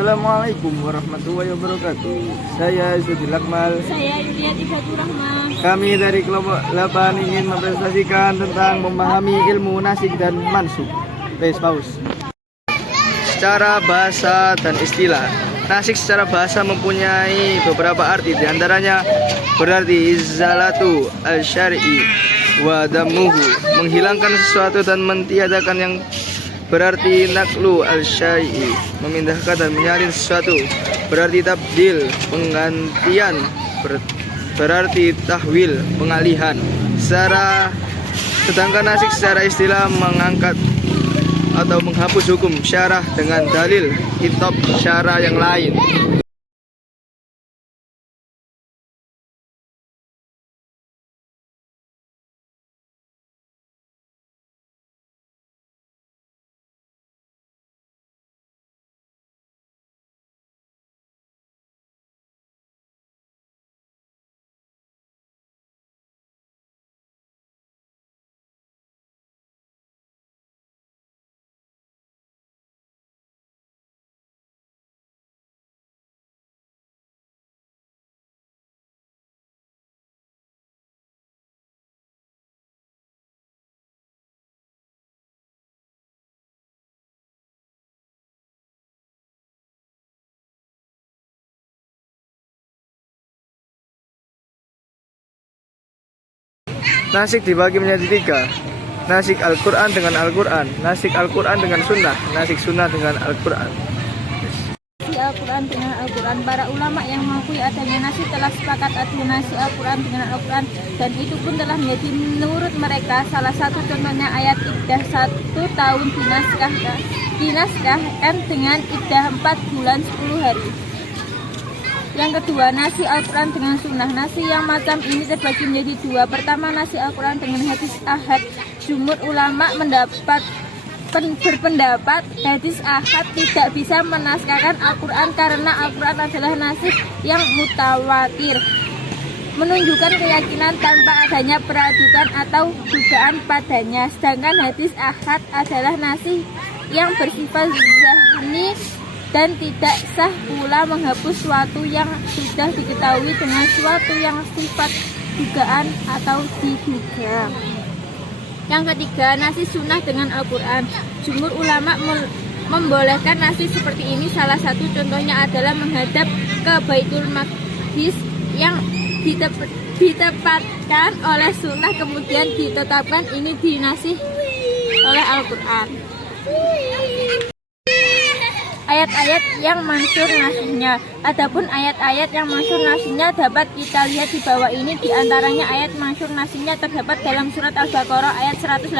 Assalamualaikum warahmatullahi wabarakatuh. Saya Yusudil Akmal. Saya Yuliati Fatur Rahman. Kami dari kelompok 8 ingin mempresentasikan tentang memahami ilmu nasik dan mansub. Paus. Secara bahasa dan istilah, nasik secara bahasa mempunyai beberapa arti. Di antaranya berarti izalatu al-syar'i wa damuhu, menghilangkan sesuatu dan mentiadakan yang berarti naklu al-syai'i, memindahkan dan menyalin sesuatu. Berarti tabdil, penggantian. Berarti tahwil, pengalihan. Sedangkan nasik secara istilah mengangkat atau menghapus hukum syarah dengan dalil kitab syarah yang lain. Nasik dibagi menjadi 3. Nasik Al-Quran dengan Al-Quran, nasik Al-Quran dengan sunnah, nasik sunnah dengan Al-Quran. Nasi Al-Quran dengan Al-Quran, para ulama yang mengakui adanya nasi telah sepakat adu nasi Al-Quran dengan Al-Quran, dan itu pun telah menjadi menurut mereka salah satu contohnya ayat iddah 1 tahun dinaskahkan dengan iddah 4 bulan 10 hari. Yang kedua, nasi Al-Quran dengan sunnah. Nasi yang macam ini terbagi menjadi 2. Pertama, nasi Al-Quran dengan hadis ahad. Jumhur ulama berpendapat hadis ahad tidak bisa menaskahkan Al-Quran karena Al-Quran adalah nasi yang mutawatir, menunjukkan keyakinan tanpa adanya peradukan atau dugaan padanya. Sedangkan hadis ahad adalah nasi yang bersifat zahni dan tidak sah pula menghapus suatu yang sudah diketahui dengan suatu yang sifat dugaan atau diduga. Yang ketiga, nasi sunnah dengan Al-Quran. Jumhur ulama membolehkan nasi seperti ini. Salah satu contohnya adalah menghadap ke Baitul Maqdis yang ditempatkan oleh sunnah kemudian ditetapkan ini dinasih oleh Al-Quran. Ayat-ayat yang mansur nasinya. Adapun ayat-ayat yang mansur nasinya dapat kita lihat di bawah ini. Di antaranya ayat mansur nasinya terdapat dalam surat Al-Baqarah ayat 180.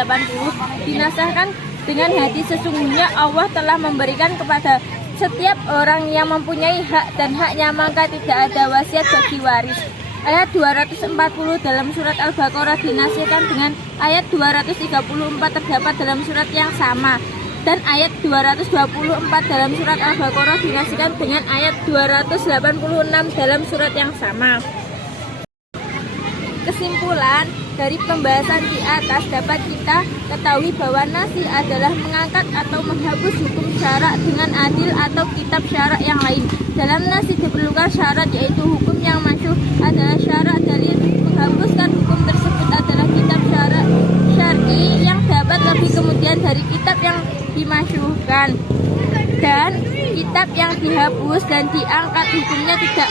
Dinasahkan dengan hadis, sesungguhnya Allah telah memberikan kepada setiap orang yang mempunyai hak dan haknya, maka tidak ada wasiat bagi waris. Ayat 240 dalam surat Al-Baqarah dinasihkan dengan ayat 234 terdapat dalam surat yang sama. Dan ayat 224 dalam surat Al-Baqarah dinasihkan dengan ayat 286 dalam surat yang sama. Kesimpulan dari pembahasan di atas dapat kita ketahui bahwa nasi adalah mengangkat atau menghapus hukum syarak dengan adil atau kitab syarak yang lain. Dalam nasi diperlukan syarat, yaitu hukum yang masyhur adalah syarak dalil. Menghapuskan hukum tersebut adalah kitab syarak syar'i yang dapat lebih kemudian dari kitab yang dimasyhurkan, dan kitab yang dihapus dan diangkat hukumnya tidak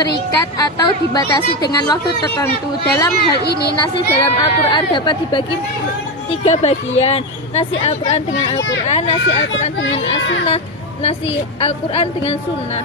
terikat atau dibatasi dengan waktu tertentu. Dalam hal ini, nasi dalam Al-Quran dapat dibagi 3 bagian: nasi Al-Quran dengan Al-Quran, nasi Al-Quran dengan As-Sunnah, nasi Al-Quran dengan Sunnah.